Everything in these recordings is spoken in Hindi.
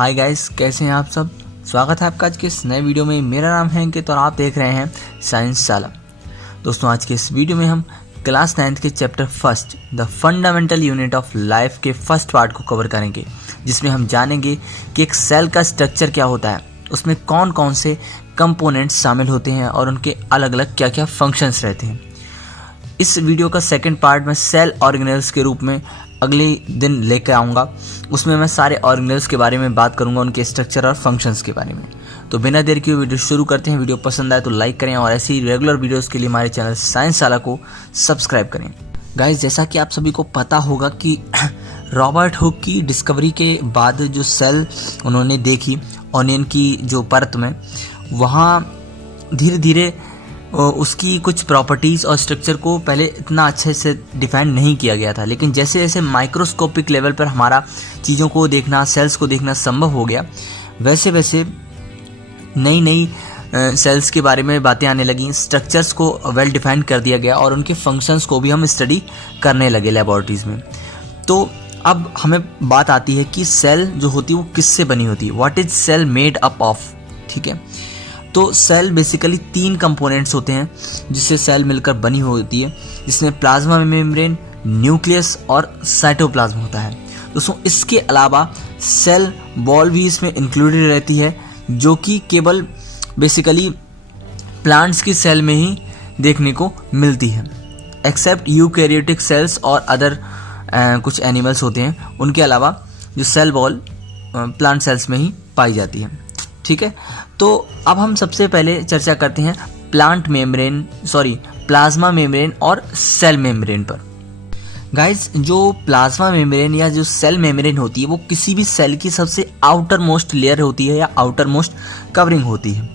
हाय गाइस, कैसे हैं आप सब। स्वागत है आपका आज के इस नए वीडियो में। मेरा नाम है अंकित और आप देख रहे हैं साइंस शाला। दोस्तों, आज के इस वीडियो में हम क्लास 9th के chapter first the fundamental unit of life के फर्स्ट पार्ट को कवर करेंगे, जिसमें हम जानेंगे कि एक सेल का स्ट्रक्चर क्या होता है, उसमें कौन कौन से कंपोनेंट्स शामिल होते हैं और उनके अलग अलग क्या क्या फंक्शंस रहते हैं। इस वीडियो का सेकंड पार्ट मैं सेल ऑर्गेनेल्स के रूप में अगले दिन लेकर आऊँगा। उसमें मैं सारे ऑर्गेनेल्स के बारे में बात करूँगा, उनके स्ट्रक्चर और फंक्शंस के बारे में। तो बिना देर किए वीडियो शुरू करते हैं। वीडियो पसंद आए तो लाइक करें और ऐसी ही रेगुलर वीडियोस के लिए हमारे चैनल साइंस शाला को सब्सक्राइब करें। गाइस, जैसा कि आप सभी को पता होगा कि रॉबर्ट हुक की डिस्कवरी के बाद जो सेल उन्होंने देखी ऑनियन की जो परत में, वहाँ धीरे धीरे उसकी कुछ प्रॉपर्टीज़ और स्ट्रक्चर को पहले इतना अच्छे से डिफाइन नहीं किया गया था। लेकिन जैसे जैसे माइक्रोस्कोपिक लेवल पर हमारा चीज़ों को देखना, सेल्स को देखना संभव हो गया, वैसे वैसे नई नई सेल्स के बारे में बातें आने लगी। स्ट्रक्चर्स को वेल डिफाइन कर दिया गया और उनके फंक्शंस को भी हम स्टडी करने लगे लेबोरेटरीज़ में। तो अब हमें बात आती है कि सेल जो होती है वो किससे बनी होती है। What is cell made up of. ठीक है, तो सेल बेसिकली 3 कंपोनेंट्स होते हैं जिससे सेल मिलकर बनी होती है, जिसमें प्लाज्मा मेम्ब्रेन, न्यूक्लियस और साइटोप्लाज्म होता है। दोस्तों, इसके अलावा सेल वॉल भी इसमें इंक्लूडेड रहती है, जो कि केवल बेसिकली प्लांट्स की सेल में ही देखने को मिलती है, एक्सेप्ट यूकैरियोटिक सेल्स और अदर कुछ एनिमल्स होते हैं। उनके अलावा जो सेल वॉल प्लांट सेल्स में ही पाई जाती है। ठीक है, तो अब हम सबसे पहले चर्चा करते हैं प्लाज्मा मेम्ब्रेन और सेल मेम्ब्रेन पर। गाइस, जो प्लाज्मा मेम्ब्रेन या जो सेल मेम्ब्रेन होती है वो किसी भी सेल की सबसे आउटर मोस्ट लेयर होती है या आउटर मोस्ट कवरिंग होती है।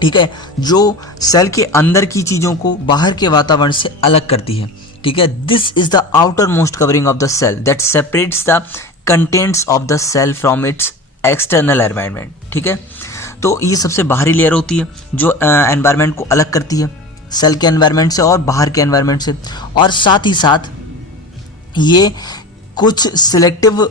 ठीक है, जो सेल के अंदर की चीज़ों को बाहर के वातावरण से अलग करती है। ठीक है, this is the outermost covering of the cell that separates the contents of the cell from its external environment. ठीक है, तो ये सबसे बाहरी लेयर होती है जो एनवायरनमेंट को अलग करती है सेल के एनवायरनमेंट से और बाहर के एनवायरनमेंट से, और साथ ही साथ ये कुछ सिलेक्टिव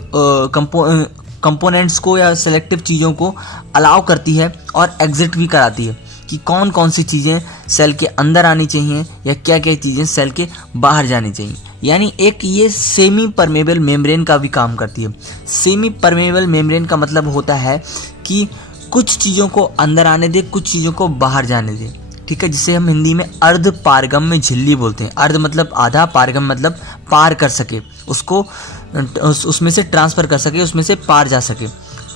कंपोनेंट्स को या सिलेक्टिव चीज़ों को अलाउ करती है और एग्जिट भी कराती है कि कौन कौन सी चीज़ें सेल के अंदर आनी चाहिए या क्या क्या चीज़ें सेल के बाहर जानी चाहिए। यानी एक ये सेमी परमेबल मेम्ब्रेन का भी काम करती है। सेमी परमेबल मेम्ब्रेन का मतलब होता है कि कुछ चीज़ों को अंदर आने दे, कुछ चीज़ों को बाहर जाने दे। ठीक है, जिसे हम हिंदी में अर्ध पारगम में झिल्ली बोलते हैं। अर्ध मतलब आधा, पारगम मतलब पार कर सके, उसको उसमें से ट्रांसफ़र कर सके, उसमें से पार जा सके।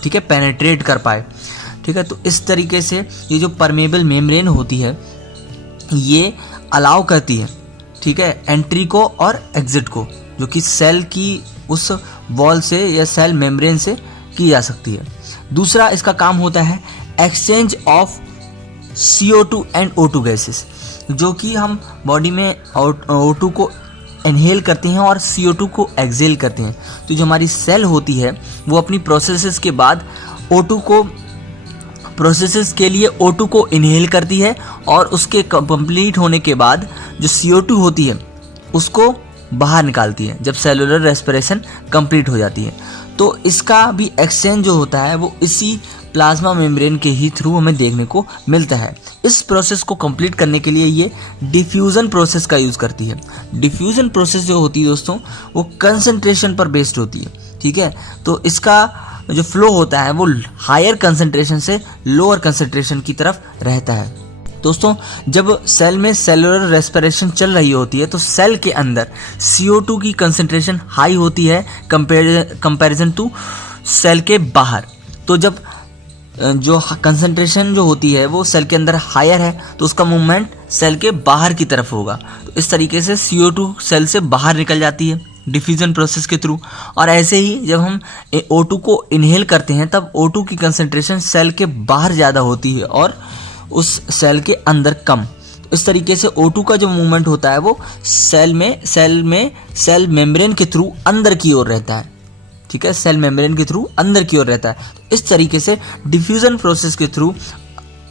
ठीक है, पेनेट्रेट कर पाए। ठीक है, तो इस तरीके से ये जो परमेबल मेम्ब्रेन होती है ये अलाउ करती है, ठीक है, एंट्री को और एग्जिट को, जो कि सेल की उस वॉल से या सेल मेम्ब्रेन से की जा सकती है। दूसरा इसका काम होता है exchange of CO2 and O2 gases, जो कि हम बॉडी में O2 को इनहेल करते हैं और CO2 को एक्सहेल करते हैं। तो जो हमारी सेल होती है वो अपनी प्रोसेसेस के बाद प्रोसेसेस के लिए O2 को इनहेल करती है और उसके कंप्लीट होने के बाद जो CO2 होती है उसको बाहर निकालती है जब सेलुलर रेस्पिरेशन कंप्लीट हो जाती है। तो इसका भी एक्सचेंज जो होता है वो इसी प्लाज्मा मेम्ब्रेन के ही थ्रू हमें देखने को मिलता है। इस प्रोसेस को कंप्लीट करने के लिए ये डिफ्यूज़न प्रोसेस का यूज़ करती है। डिफ्यूज़न प्रोसेस जो होती है दोस्तों वो कंसंट्रेशन पर बेस्ड होती है। ठीक है, तो इसका जो फ्लो होता है वो हायर कंसंट्रेशन से लोअर कंसंट्रेशन की तरफ रहता है। दोस्तों, जब सेल में सेलुलर रेस्पिरेशन चल रही होती है तो सेल के अंदर CO2 की कंसंट्रेशन हाई होती है कंपैरिजन टू सेल के बाहर। तो जब जो कंसंट्रेशन जो होती है वो सेल के अंदर हायर है तो उसका मूवमेंट सेल के बाहर की तरफ होगा। तो इस तरीके से CO2 सेल से बाहर निकल जाती है डिफ्यूजन प्रोसेस के थ्रू। और ऐसे ही जब हम O2 को इनहेल करते हैं तब O2 की कंसंट्रेशन सेल के बाहर ज़्यादा होती है और उस सेल के अंदर कम। तो इस तरीके से O2 का जो मूवमेंट होता है वो सेल सेल मेम्ब्रेन के थ्रू अंदर की ओर रहता है। ठीक है, सेल मेम्ब्रेन के थ्रू अंदर की ओर रहता है। तो इस तरीके से डिफ्यूजन प्रोसेस के थ्रू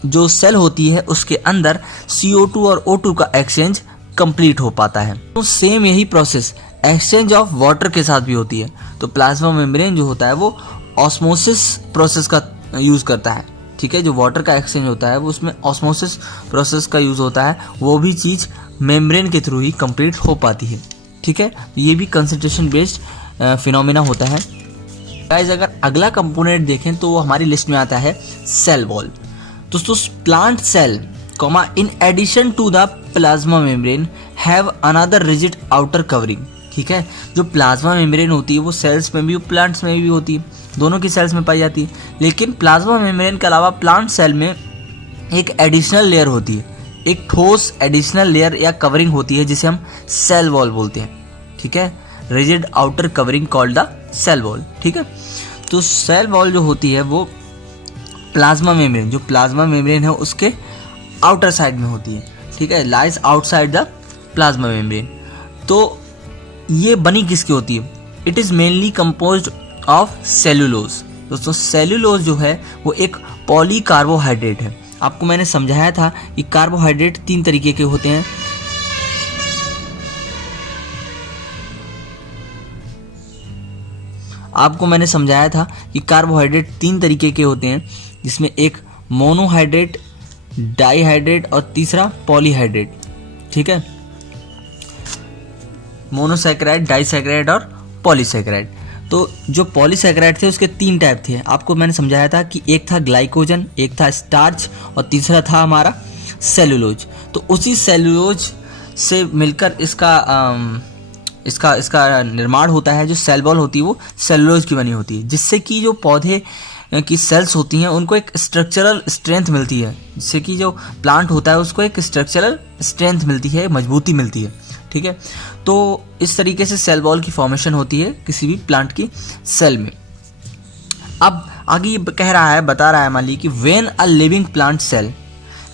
जो सेल होती है उसके अंदर CO2 और O2 का एक्सचेंज कंप्लीट हो पाता है। तो सेम यही प्रोसेस एक्सचेंज ऑफ वाटर के साथ भी होती है। तो प्लाज्मा मेम्ब्रेन जो होता है वो ऑस्मोसिस प्रोसेस का यूज़ करता है। ठीक है, जो वाटर का एक्सचेंज होता है वो उसमें ऑस्मोसिस प्रोसेस का यूज़ होता है, वो भी चीज़ मेम्ब्रेन के थ्रू ही कंप्लीट हो पाती है। ठीक है, ये भी कंसंट्रेशन बेस्ड फिनोमिना होता है। गाइस अगर अगला कंपोनेंट देखें तो वो हमारी लिस्ट में आता है सेल वॉल। दोस्तों plant cell in addition to the plasma membrane have another rigid outer covering. ठीक है, जो प्लाज्मा मेम्ब्रेन होती है वो सेल्स में भी प्लांट्स में भी होती है, दोनों की सेल्स में पाई जाती है, लेकिन प्लाज्मा मेम्ब्रेन के अलावा प्लांट सेल में एक एडिशनल लेयर होती है, एक ठोस एडिशनल लेयर या कवरिंग होती है जिसे हम सेल वॉल बोलते हैं। ठीक है, rigid outer covering called the cell wall. ठीक है, तो सेल वॉल जो होती है वो प्लाज्मा मेम्ब्रेन, जो प्लाज्मा मेम्ब्रेन है उसके आउटर साइड में होती है। ठीक है, lies outside the plasma membrane. तो ये बनी किसकी होती है? It is mainly composed of cellulose. दोस्तों सेलुलोज जो है वो एक पॉलीकार्बोहाइड्रेट है। आपको मैंने समझाया था कि कार्बोहाइड्रेट 3 तरीके के होते हैं। आपको मैंने समझाया था कि कार्बोहाइड्रेट 3 तरीके के होते हैं, जिसमें एक मोनोहाइड्रेट, डाईहाइड्रेट और तीसरा पॉलीहाइड्रेट। ठीक है, मोनोसैकेराइड, डाईसैकेराइड और पॉलीसैकेराइड। तो जो पॉलीसैकेराइड थे उसके 3 टाइप थे। आपको मैंने समझाया था कि एक था ग्लाइकोजन, एक था स्टार्च और तीसरा था हमारा सेलुलोज। तो उसी सेलुलोज से मिलकर इसका निर्माण होता है। जो सेल वॉल होती है वो सेलुलोज की बनी होती है, जिससे कि जो पौधे की सेल्स होती हैं उनको एक स्ट्रक्चरल स्ट्रेंथ मिलती है, जिससे कि जो प्लांट होता है उसको एक स्ट्रक्चरल स्ट्रेंथ मिलती है, मजबूती मिलती है। ठीक है, तो इस तरीके से सेल वॉल की फॉर्मेशन होती है किसी भी प्लांट की सेल में। अब आगे ये बता रहा है मान ली कि when a living plant cell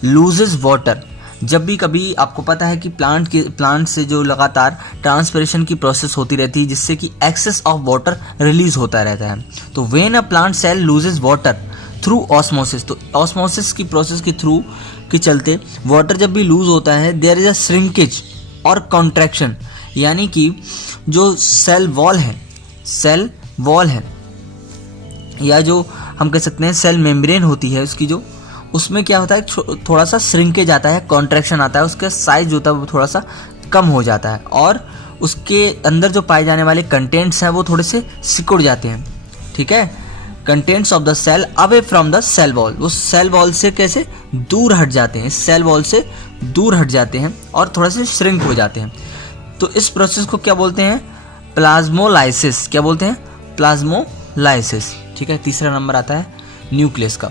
loses water, जब भी कभी आपको पता है कि प्लांट से जो लगातार ट्रांसपिरेशन की प्रोसेस होती रहती है, जिससे कि एक्सेस ऑफ वाटर रिलीज होता रहता है। तो when a plant cell loses water through osmosis, तो ऑस्मोसिस की प्रोसेस के थ्रू के चलते वाटर जब भी लूज होता है, देयर इज अ श्रिंकेज और कॉन्ट्रैक्शन, यानी कि जो सेल वॉल है या जो हम कह सकते हैं सेल मेम्ब्रेन होती है उसकी, जो उसमें क्या होता है थोड़ा सा श्रिंकेज आता है, कॉन्ट्रैक्शन आता है, उसका साइज जो होता है वो थोड़ा सा कम हो जाता है और उसके अंदर जो पाए जाने वाले कंटेंट्स हैं वो थोड़े से सिकुड़ जाते हैं। ठीक है, contents of the cell away from the cell wall, वो सेल वॉल से कैसे दूर हट जाते हैं, सेल वॉल से दूर हट जाते हैं और थोड़ा से श्रिंक हो जाते हैं। तो इस प्रोसेस को क्या बोलते हैं? प्लाज्मोलाइसिस। क्या बोलते हैं? प्लाज्मोलाइसिस। ठीक है, तीसरा नंबर आता है न्यूक्लियस का।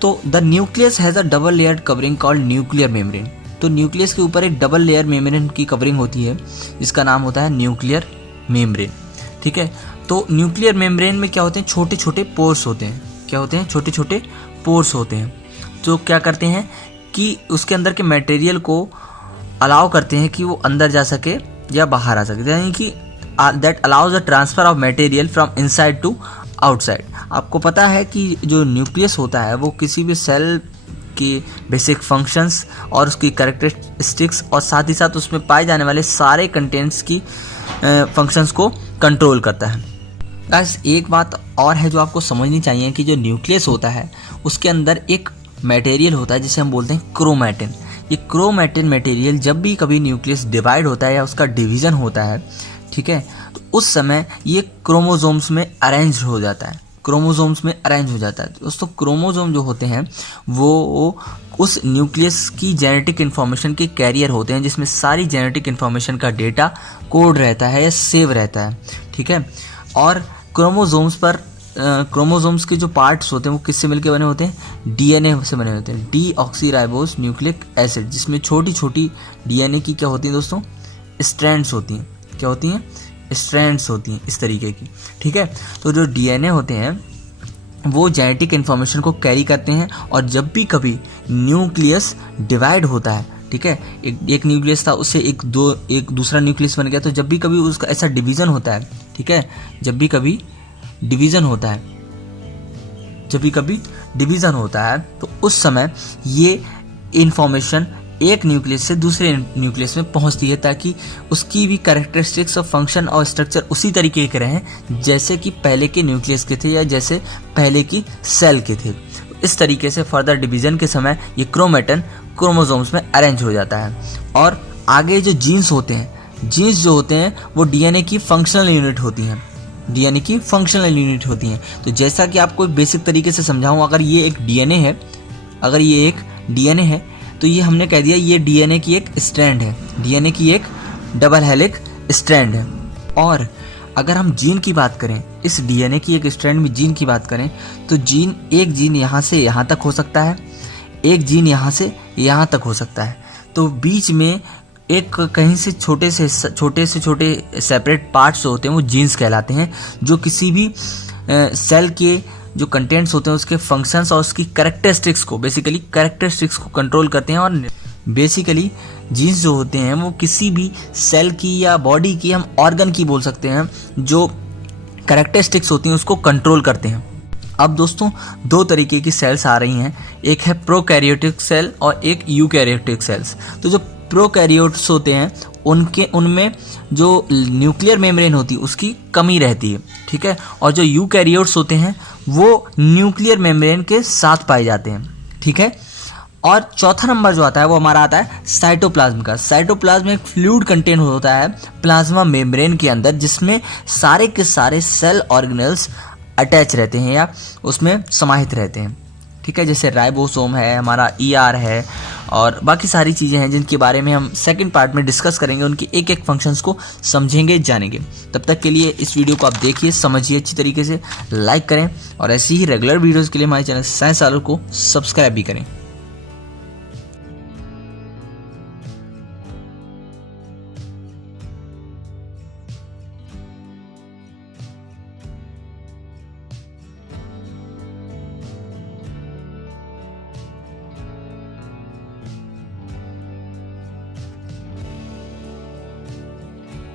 तो the nucleus has a double layered covering called nuclear membrane. तो न्यूक्लियस के ऊपर एक डबल लेयर मेम्ब्रेन की कवरिंग होती है जिसका नाम होता है न्यूक्लियर मेम्ब्रेन। ठीक है, तो न्यूक्लियर मेम्ब्रेन में क्या होते हैं? छोटे छोटे पोर्स होते हैं। क्या होते हैं? छोटे छोटे पोर्स होते हैं। तो क्या करते हैं कि उसके अंदर के मटेरियल को अलाउ करते हैं कि वो अंदर जा सके या बाहर आ सके, यानी कि that allows the transfer of material from inside to outside. आपको पता है कि जो न्यूक्लियस होता है वो किसी भी सेल की बेसिक फंक्शंस और उसकी कैरेक्टरिस्टिक्स और साथ ही साथ उसमें पाए जाने वाले सारे कंटेंट्स की फंक्शंस को कंट्रोल करता है। गाइस एक बात और है जो आपको समझनी चाहिए कि जो न्यूक्लियस होता है उसके अंदर एक मटेरियल होता है जिसे हम बोलते हैं क्रोमैटिन। ये क्रोमैटिन मटेरियल जब भी कभी न्यूक्लियस डिवाइड होता है या उसका डिवीज़न होता है, ठीक है, तो उस समय ये क्रोमोसोम्स में अरेंज हो जाता है। दोस्तों क्रोमोसोम जो होते हैं वो उस न्यूक्लियस की जेनेटिक इन्फॉर्मेशन के कैरियर होते हैं, जिसमें सारी जेनेटिक इन्फॉर्मेशन का डेटा कोड रहता है या सेव रहता है। ठीक है, और क्रोमोसोम्स के जो पार्ट्स होते हैं वो किससे मिलकर बने होते हैं? डीएनए से बने होते हैं, डीऑक्सीराइबोस न्यूक्लिक एसिड, जिसमें छोटी छोटी डीएनए की क्या होती हैं दोस्तों? स्ट्रैंड्स होती हैं। क्या होती हैं? स्ट्रैंड्स होती हैं इस तरीके की। ठीक है, तो जो डीएनए होते हैं वो जेनेटिक इन्फॉर्मेशन को कैरी करते हैं, और जब भी कभी न्यूक्लियस डिवाइड होता है, ठीक है, एक न्यूक्लियस था उससे एक दूसरा न्यूक्लियस बन गया, तो जब भी कभी उसका ऐसा डिवीज़न होता है, ठीक है, जब भी कभी डिवीज़न होता है तो उस समय ये इन्फॉर्मेशन एक न्यूक्लियस से दूसरे न्यूक्लियस में पहुंचती है, ताकि उसकी भी कैरेक्टरिस्टिक्स और फंक्शन और स्ट्रक्चर उसी तरीके के रहें जैसे कि पहले के न्यूक्लियस के थे या जैसे पहले की सेल के थे। इस तरीके से फर्दर डिवीजन के समय ये क्रोमेटिन क्रोमोसोम्स में अरेंज हो जाता है। और आगे जो जीन्स होते हैं, जीन्स जो होते हैं वो डीएनए की फंक्शनल यूनिट होती हैं, डीएनए की फंक्शनल यूनिट होती हैं। तो जैसा कि आपको बेसिक तरीके से समझाऊं, अगर ये एक डीएनए है, अगर ये एक डीएनए है तो ये हमने कह दिया ये डीएनए की एक स्ट्रैंड है, डीएनए की एक डबल हेलिक स्ट्रैंड है। और अगर हम जीन की बात करें, इस डीएनए की एक स्ट्रैंड में जीन की बात करें, तो जीन, एक जीन यहाँ से यहाँ तक हो सकता है, एक जीन यहाँ से यहाँ तक हो सकता है। तो बीच में एक कहीं से छोटे से छोटे सेपरेट पार्ट्स होते हैं वो जीन्स कहलाते हैं, जो किसी भी सेल के जो कंटेंट्स होते हैं उसके फंक्शंस और उसकी कैरेक्टरिस्टिक्स को, बेसिकली कैरेक्टरिस्टिक्स को कंट्रोल करते हैं। और बेसिकली जीन्स जो होते हैं वो किसी भी सेल की या बॉडी की, हम ऑर्गन की बोल सकते हैं, जो कैरेक्टरिस्टिक्स होती हैं उसको कंट्रोल करते हैं। अब दोस्तों दो तरीके की सेल्स आ रही हैं, एक है प्रोकैरियोटिक सेल और एक यूकैरियोटिक सेल्स। तो जो प्रोकैरियोट्स होते हैं उनमें जो न्यूक्लियर मेम्ब्रेन होती है उसकी कमी रहती है, ठीक है। और जो यूकैरियोट्स होते हैं वो न्यूक्लियर मेम्ब्रेन के साथ पाए जाते हैं, ठीक है। और चौथा नंबर जो आता है वो हमारा आता है साइटोप्लाज्म का। साइटोप्लाज्म एक फ्लूइड कंटेन होता है प्लाज्मा मेम्ब्रेन के अंदर, जिसमें सारे के सारे सेल ऑर्गेनेल्स अटैच रहते हैं या उसमें समाहित रहते हैं, ठीक है। जैसे राइबोसोम है, हमारा ईआर है और बाकी सारी चीज़ें हैं जिनके बारे में हम सेकंड पार्ट में डिस्कस करेंगे, उनके एक एक फंक्शंस को समझेंगे, जानेंगे। तब तक के लिए इस वीडियो को आप देखिए, समझिए अच्छी तरीके से, लाइक करें और ऐसी ही रेगुलर वीडियोज़ के लिए हमारे चैनल साइंस आलू को सब्सक्राइब भी करें।